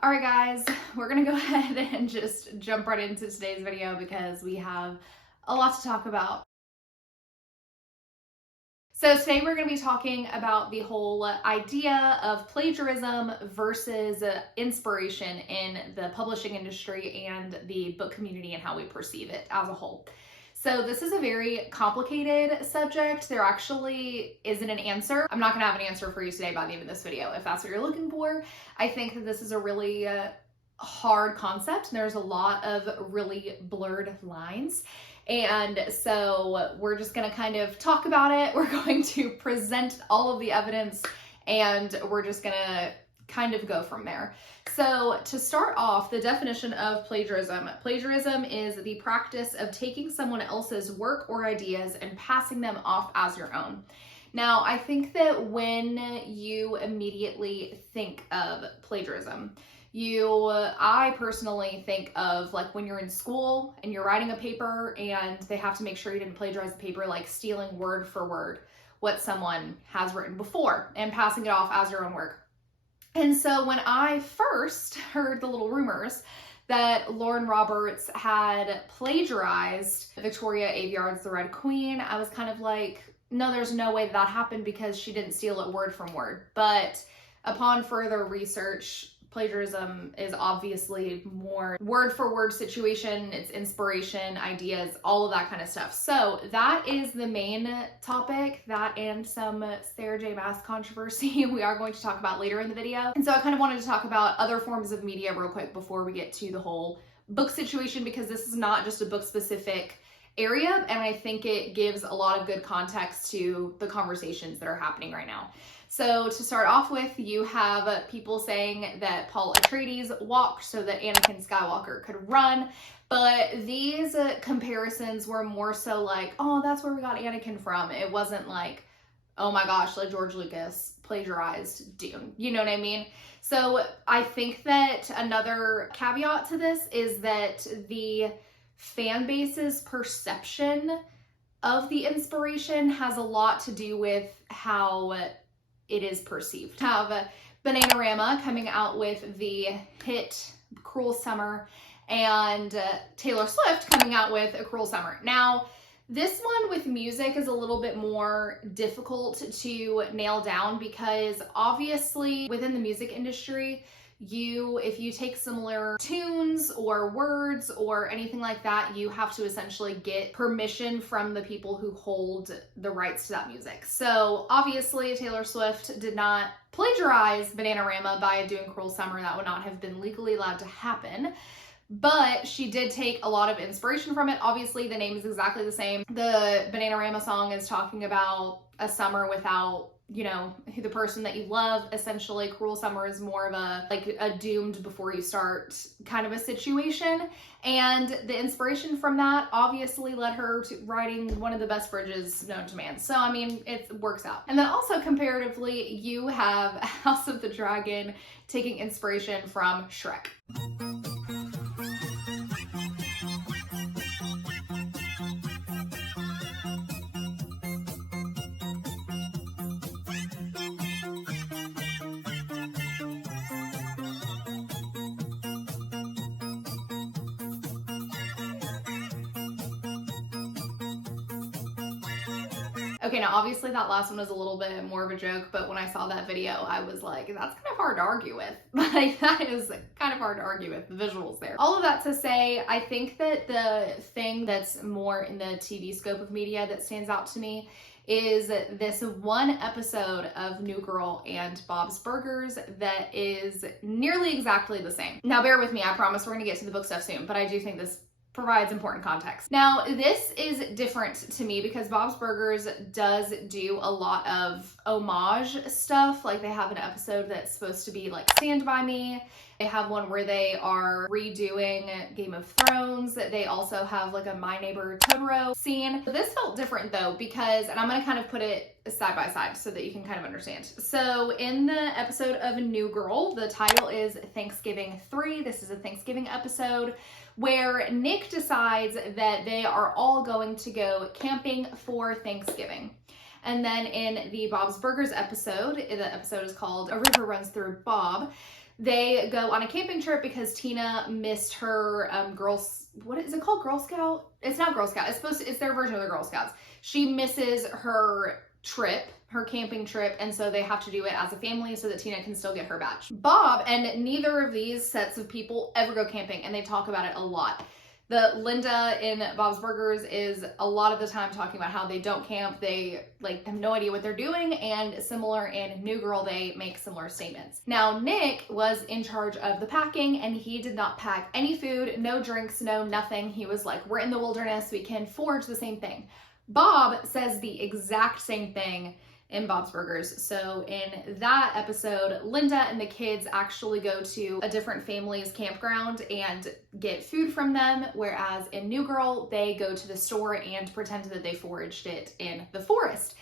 All right, guys, we're gonna go ahead and just jump right into today's video because we have a lot to talk about. So today we're going to be talking about the whole idea of plagiarism versus inspiration in the publishing industry and the book community and how we perceive it as a whole. So this is a very complicated subject. There actually isn't an answer. I'm not going to have an answer for you today by the end of this video. If that's what you're looking for, I think that this is a really hard concept. There's a lot of really blurred lines. And so we're just going to kind of talk about it. We're going to present all of the evidence and we're just going to kind of go from there. So to start off, the definition of plagiarism. Plagiarism is the practice of taking someone else's work or ideas and passing them off as your own. Now, I think that when you immediately think of plagiarism, I personally think of like when you're in school and you're writing a paper and they have to make sure you didn't plagiarize the paper, like stealing word for word what someone has written before and passing it off as your own work. And so when I first heard the little rumors that Lauren Roberts had plagiarized Victoria Aveyard's The Red Queen, I was kind of like, no, there's no way that happened because she didn't steal it word from word. But upon further research, plagiarism is obviously more word for word situation, it's inspiration, ideas, all of that kind of stuff. So that is the main topic, that and some Sarah J. Maas controversy we are going to talk about later in the video. And so I kind of wanted to talk about other forms of media real quick before we get to the whole book situation, because this is not just a book specific area, and I think it gives a lot of good context to the conversations that are happening right now. So to start off with, you have people saying that Paul Atreides walked so that Anakin Skywalker could run, but these comparisons were more so like, oh, that's where we got Anakin from. It wasn't like, oh my gosh, like George Lucas plagiarized Dune. You know what I mean? So I think that another caveat to this is that the fan base's perception of the inspiration has a lot to do with how it is perceived. Have Bananarama coming out with the hit Cruel Summer and Taylor Swift coming out with A Cruel Summer. Now, this one with music is a little bit more difficult to nail down because obviously within the music industry, if you take similar tunes or words or anything like that, you have to essentially get permission from the people who hold the rights to that music. So obviously Taylor Swift did not plagiarize Bananarama by doing Cruel Summer. That would not have been legally allowed to happen. But she did take a lot of inspiration from it. Obviously, the name is exactly the same. The Bananarama song is talking about a summer without, you know, the person that you love. Essentially, Cruel Summer is more of a doomed before you start kind of a situation. And the inspiration from that obviously led her to writing one of the best bridges known to man. So, I mean, it works out. And then also comparatively, you have House of the Dragon taking inspiration from Shrek. Okay, now obviously that last one was a little bit more of a joke, but when I saw that video, I was like, that's kind of hard to argue with. Like, that is kind of hard to argue with, the visuals there. All of that to say, I think that the thing that's more in the TV scope of media that stands out to me is this one episode of New Girl and Bob's Burgers that is nearly exactly the same. Now, bear with me, I promise we're gonna get to the book stuff soon, but I do think this provides important context. Now, this is different to me because Bob's Burgers does do a lot of homage stuff. Like they have an episode that's supposed to be like Stand By Me. They have one where they are redoing Game of Thrones. They also have like a My Neighbor Totoro scene. This felt different though because, and I'm gonna kind of put it side by side so that you can kind of understand. So in the episode of New Girl, the title is Thanksgiving 3. This is a Thanksgiving episode where Nick decides that they are all going to go camping for Thanksgiving. And then in the Bob's Burgers episode, the episode is called A River Runs Through Bob, They go on a camping trip because Tina missed her what is it called? Girl Scout? It's not Girl Scout. It's their version of the Girl Scouts. She misses her trip, her camping trip, and so they have to do it as a family so that Tina can still get her badge. Bob and neither of these sets of people ever go camping, and they talk about it a lot. The Linda in Bob's Burgers is a lot of the time talking about how they don't camp, they have no idea what they're doing, and similar in New Girl, they make similar statements. Now, Nick was in charge of the packing, and he did not pack any food, no drinks, no nothing. He was like, we're in the wilderness, we can forage the same thing. Bob says the exact same thing in Bob's Burgers. So in that episode, Linda and the kids actually go to a different family's campground and get food from them, whereas in New Girl, they go to the store and pretend that they foraged it in the forest.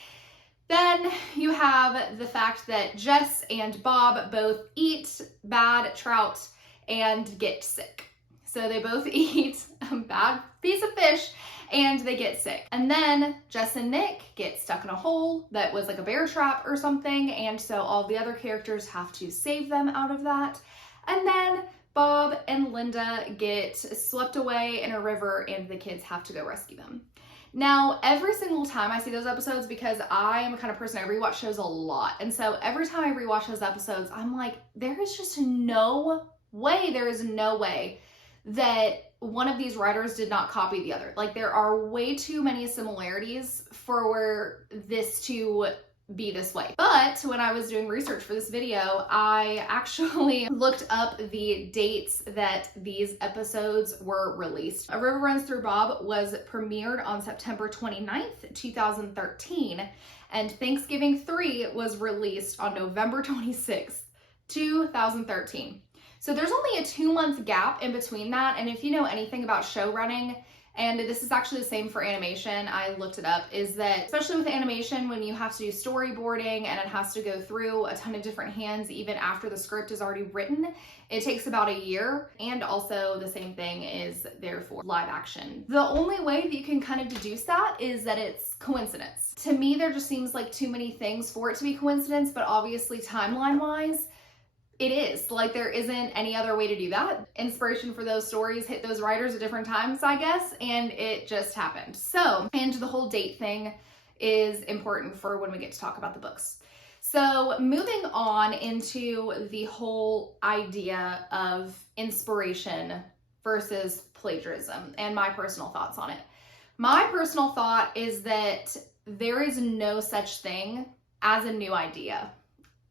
Then you have the fact that Jess and Bob both eat bad trout and get sick. So they both eat a bad piece of fish and they get sick. And then Jess and Nick get stuck in a hole that was like a bear trap or something, and so all the other characters have to save them out of that. And then Bob and Linda get swept away in a river and the kids have to go rescue them. Now, every single time I see those episodes, because I am a kind of person, I rewatch shows a lot, and so every time I rewatch those episodes, I'm like, there is no way that one of these writers did not copy the other. Like, there are way too many similarities for this to be this way. But when I was doing research for this video, I actually looked up the dates that these episodes were released. A River Runs Through Bob was premiered on September 29th, 2013, and Thanksgiving 3 was released on November 26th, 2013. So there's only a 2-month gap in between that, and if you know anything about show running, and this is actually the same for animation, I looked it up, is that especially with animation, when you have to do storyboarding and it has to go through a ton of different hands even after the script is already written, it takes about a year. And also the same thing is there for live action. The only way that you can kind of deduce that is that it's coincidence. To me, there just seems like too many things for it to be coincidence, but obviously timeline-wise, it is. Like, there isn't any other way to do that. Inspiration for those stories hit those writers at different times, I guess, and it just happened. So, and the whole date thing is important for when we get to talk about the books. So moving on into the whole idea of inspiration versus plagiarism and my personal thoughts on it. My personal thought is that there is no such thing as a new idea.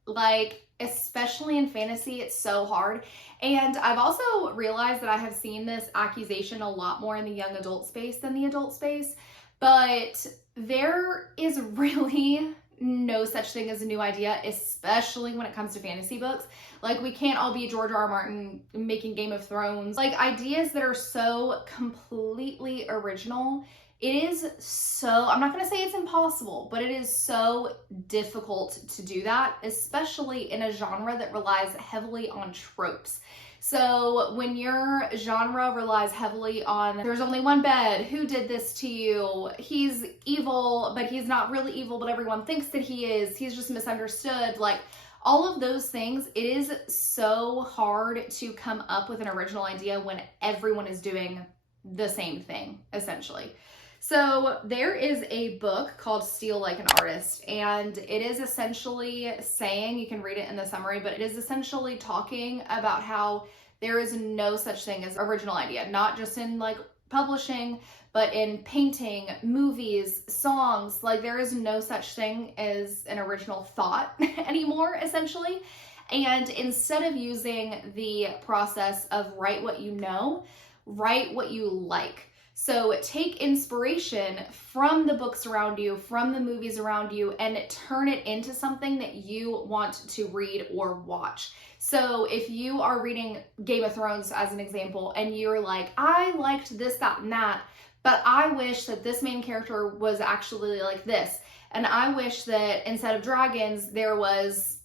Like, especially in fantasy, it's so hard. And I've also realized that I have seen this accusation a lot more in the young adult space than the adult space, but there is really no such thing as a new idea, especially when it comes to fantasy books. Like, we can't all be George R.R. Martin making Game of Thrones. Like, ideas that are so completely original, it is so, I'm not gonna say it's impossible, but it is so difficult to do that, especially in a genre that relies heavily on tropes. So when your genre relies heavily on, there's only one bed, who did this to you, he's evil, but he's not really evil, but everyone thinks that he is, he's just misunderstood, like all of those things, it is so hard to come up with an original idea when everyone is doing the same thing, essentially. So there is a book called Steal Like an Artist, and it is essentially saying, you can read it in the summary, but it is essentially talking about how there is no such thing as original idea, not just in like publishing, but in painting, movies, songs. Like, there is no such thing as an original thought anymore, essentially. And instead of using the process of write what you know, write what you like. So take inspiration from the books around you, from the movies around you, and turn it into something that you want to read or watch. So if you are reading Game of Thrones as an example, and you're like, I liked this, that, and that, but I wish that this main character was actually like this. And I wish that instead of dragons, there was,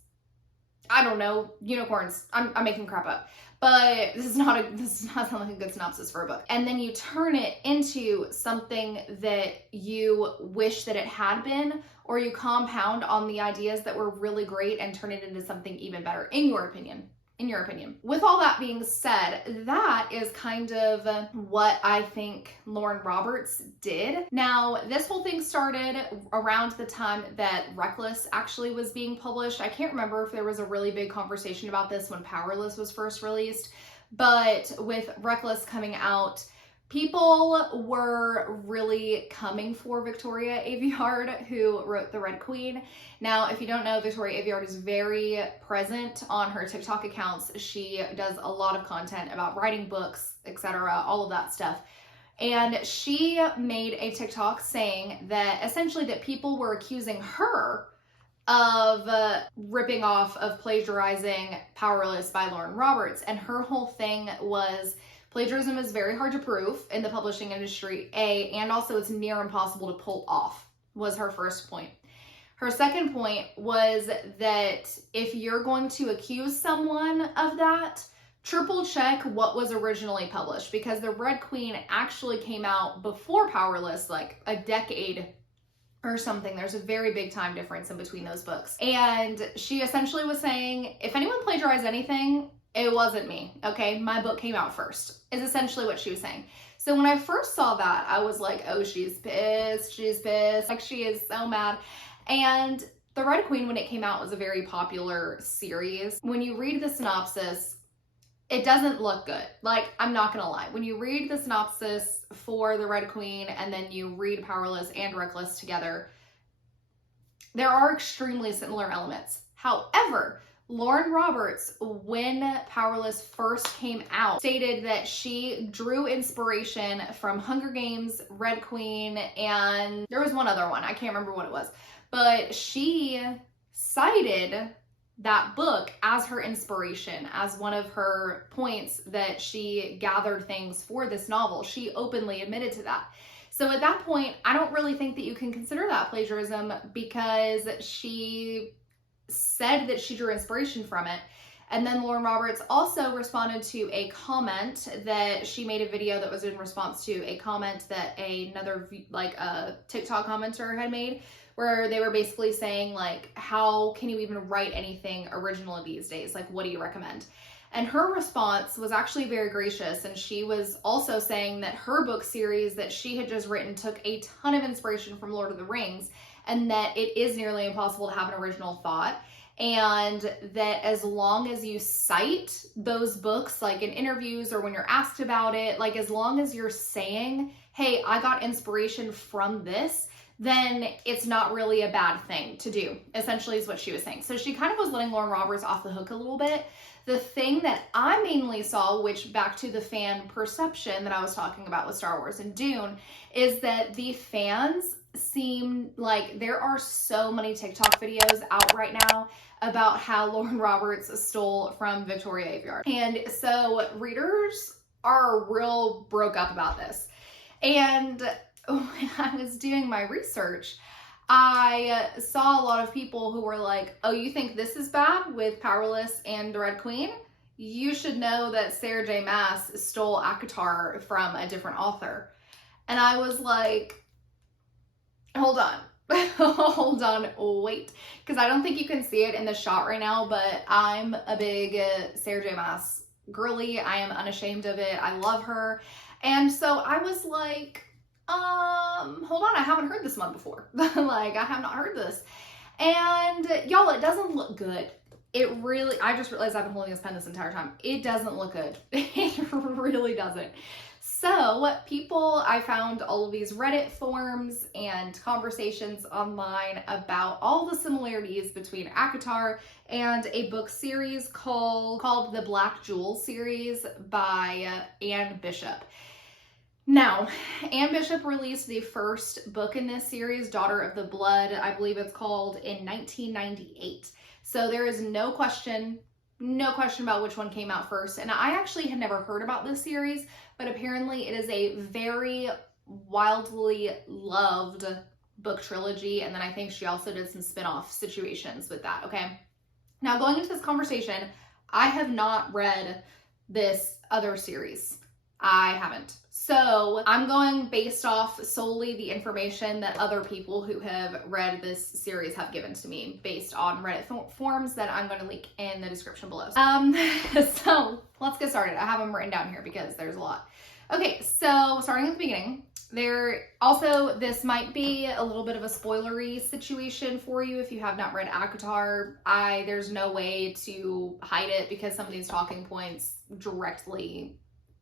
I don't know, unicorns. I'm making crap up. But this does not sound like a good synopsis for a book. And then you turn it into something that you wish that it had been, or you compound on the ideas that were really great and turn it into something even better, in your opinion. in your opinion? With all that being said, that is kind of what I think Lauren Roberts did. Now, this whole thing started around the time that Reckless actually was being published. I can't remember if there was a really big conversation about this when Powerless was first released, but with Reckless coming out, people were really coming for Victoria Aveyard, who wrote The Red Queen. Now, if you don't know, Victoria Aveyard is very present on her TikTok accounts. She does a lot of content about writing books, etc., all of that stuff. And she made a TikTok saying that essentially that people were accusing her of ripping off, of plagiarizing Powerless by Lauren Roberts. And her whole thing was, plagiarism is very hard to prove in the publishing industry, and also it's near impossible to pull off, was her first point. Her second point was that if you're going to accuse someone of that, triple check what was originally published, because The Red Queen actually came out before Powerless, like a decade or something. There's a very big time difference in between those books. And she essentially was saying, if anyone plagiarized anything, it wasn't me, okay? My book came out first, is essentially what she was saying. So when I first saw that, I was like, oh, she's pissed, like she is so mad. And The Red Queen, when it came out, was a very popular series. When you read the synopsis, it doesn't look good. Like, I'm not gonna lie. When you read the synopsis for The Red Queen and then you read Powerless and Reckless together, there are extremely similar elements. However, Lauren Roberts, when Powerless first came out, stated that she drew inspiration from Hunger Games, Red Queen, and there was one other one. I can't remember what it was. But she cited that book as her inspiration, as one of her points that she gathered things for this novel. She openly admitted to that. So at that point, I don't really think that you can consider that plagiarism, because she said that she drew inspiration from it. And then Lauren Roberts also responded to a comment that she made a video that was in response to a comment that another, like a TikTok commenter had made, where they were basically saying, like, how can you even write anything original these days? Like, what do you recommend? And her response was actually very gracious. And she was also saying that her book series that she had just written took a ton of inspiration from Lord of the Rings, and that it is nearly impossible to have an original thought. And that as long as you cite those books, like in interviews or when you're asked about it, like as long as you're saying, hey, I got inspiration from this, then it's not really a bad thing to do, essentially is what she was saying. So she kind of was letting Lauren Roberts off the hook a little bit. The thing that I mainly saw, which back to the fan perception that I was talking about with Star Wars and Dune, is that the fans seem like there are so many TikTok videos out right now about how Lauren Roberts stole from Victoria Aveyard. And so readers are real broke up about this. And when I was doing my research, I saw a lot of people who were like, oh, you think this is bad with Powerless and The Red Queen? You should know that Sarah J. Maas stole ACOTAR from a different author. And I was like, hold on. Hold on, wait. Because I don't think you can see it in the shot right now, but I'm a big Sarah J. Maas girly. I am unashamed of it. I love her. And so I was like, hold on, I haven't heard this one before. Like, I have not heard this. And y'all, it doesn't look good. It really, I just realized I've been holding this pen this entire time. It doesn't look good. It really doesn't. So I found all of these Reddit forums and conversations online about all the similarities between ACOTAR and a book series called the Black Jewel series by Anne Bishop. Now, Anne Bishop released the first book in this series, Daughter of the Blood, I believe it's called, in 1998. So there is no question about which one came out first. And I actually had never heard about this series, but apparently it is a very wildly loved book trilogy. And then I think she also did some spin-off situations with that, okay? Now, going into this conversation, I have not read this other series. I haven't. So I'm going based off solely the information that other people who have read this series have given to me based on Reddit forums that I'm going to link in the description below. So let's get started. I have them written down here because there's a lot. Okay, so starting at the beginning, this might be a little bit of a spoilery situation for you if you have not read ACOTAR. There's no way to hide it because some of these talking points directly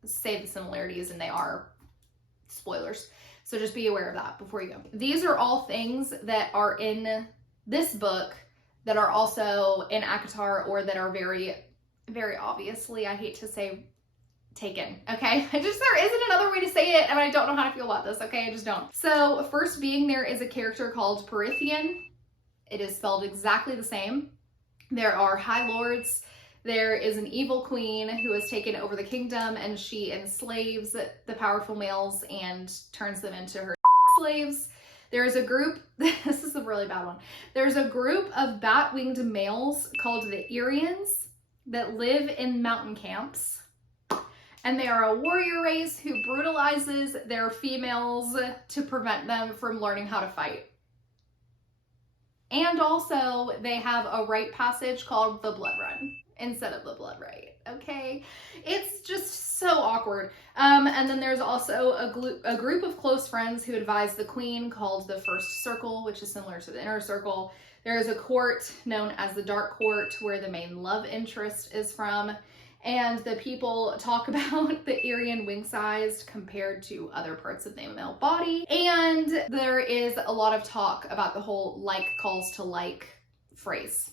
say the similarities and they are spoilers. So just be aware of that before you go. These are all things that are in this book that are also in ACOTAR or that are very, very obviously, I hate to say, taken, okay? There isn't another way to say it and I don't know how to feel about this, okay? I just don't. So first being, there is a character called Perithian. It is spelled exactly the same. There are High Lords. There is an evil queen who has taken over the kingdom and she enslaves the powerful males and turns them into her slaves. There is a group, this is a really bad one. There's a group of bat-winged males called the Irians that live in mountain camps. And they are a warrior race who brutalizes their females to prevent them from learning how to fight. And also they have a rite passage called the Blood Run instead of the Blood Rite, okay? It's just so awkward. And then there's also a group of close friends who advise the queen called the First Circle, which is similar to the Inner Circle. There is a court known as the Dark Court where the main love interest is from. And the people talk about the Irian wing size compared to other parts of the male body. And there is a lot of talk about the whole like calls to like phrase.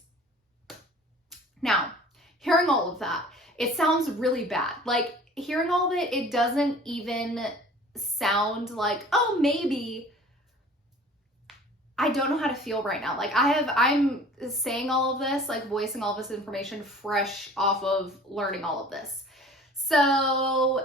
Now, hearing all of that, it sounds really bad. Like, hearing all of it, it doesn't even sound like, oh, maybe. I don't know how to feel right now. Like, I'm saying all of this, like voicing all of this information fresh off of learning all of this. So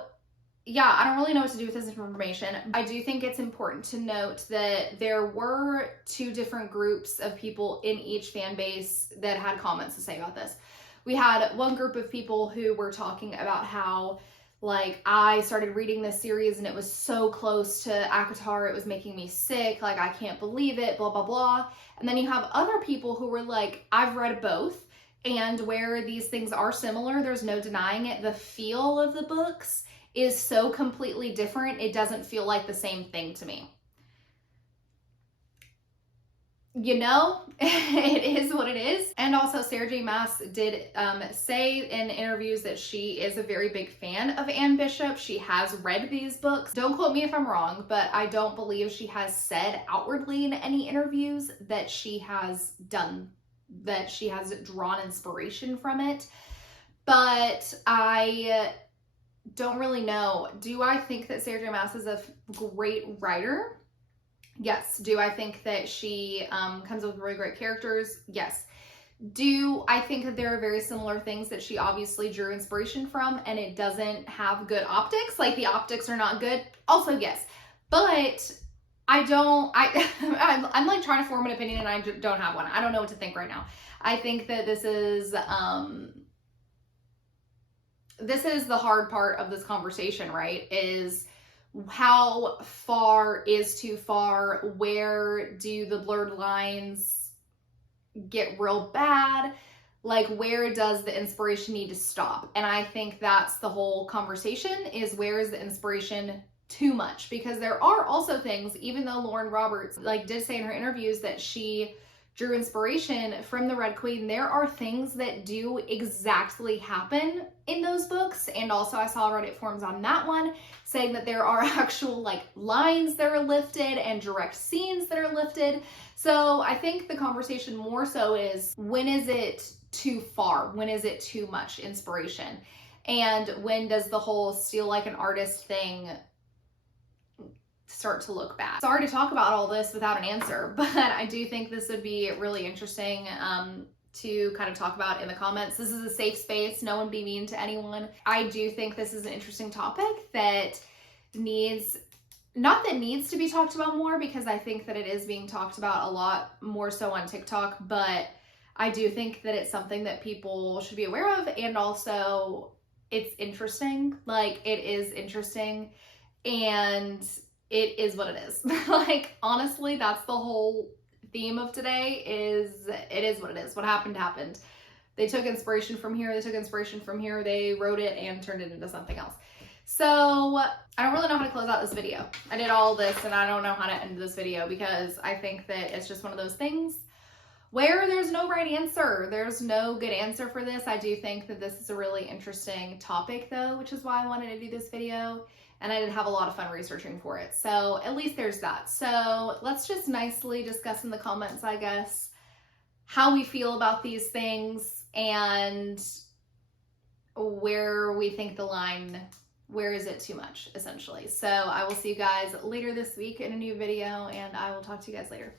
yeah, I don't really know what to do with this information. I do think it's important to note that there were two different groups of people in each fan base that had comments to say about this. We had one group of people who were talking about how, like, I started reading this series and it was so close to ACOTAR, it was making me sick, like, I can't believe it, blah, blah, blah. And then you have other people who were like, I've read both, and where these things are similar, there's no denying it, the feel of the books is so completely different, it doesn't feel like the same thing to me. You know, it is what it is. And also Sarah J. Maas did say in interviews that she is a very big fan of Anne Bishop. She has read these books. Don't quote me if I'm wrong, but I don't believe she has said outwardly in any interviews that she has drawn inspiration from it. But I don't really know. Do I think that Sarah J. Maas is a great writer? Yes. Do I think that she comes up with really great characters? Yes. Do I think that there are very similar things that she obviously drew inspiration from and it doesn't have good optics? Like, the optics are not good? Also, yes. But I'm like trying to form an opinion and I don't have one. I don't know what to think right now. I think that this is the hard part of this conversation, right? Is how far is too far? Where do the blurred lines get real bad? Like, where does the inspiration need to stop? And I think that's the whole conversation, is where is the inspiration too much? Because there are also things, even though Lauren Roberts did say in her interviews that she drew inspiration from the Red Queen, there are things that do exactly happen in those books. And also I saw Reddit forums on that one saying that there are actual lines that are lifted and direct scenes that are lifted. So I think the conversation more so is, when is it too far? When is it too much inspiration? And when does the whole steal like an artist thing start to look bad? Sorry to talk about all this without an answer, but I do think this would be really interesting to kind of talk about in the comments. This is a safe space. No one be mean to anyone. I do think this is an interesting topic that needs to be talked about more, because I think that it is being talked about a lot more so on TikTok, but I do think that it's something that people should be aware of, and also it's interesting. Like, it is interesting, and it is what it is. Like, honestly, that's the whole theme of today. It is what it is. What happened happened. They took inspiration from here, they took inspiration from here, they wrote it and turned it into something else. So I don't really know how to close out this video. I did all this and I don't know how to end this video, because I think that it's just one of those things where there's no right answer. There's no good answer for this. I do think that this is a really interesting topic though, which is why I wanted to do this video. And I did have a lot of fun researching for it. So at least there's that. So let's just nicely discuss in the comments, I guess, how we feel about these things and where we think the line, where is it too much, essentially. So I will see you guys later this week in a new video, and I will talk to you guys later.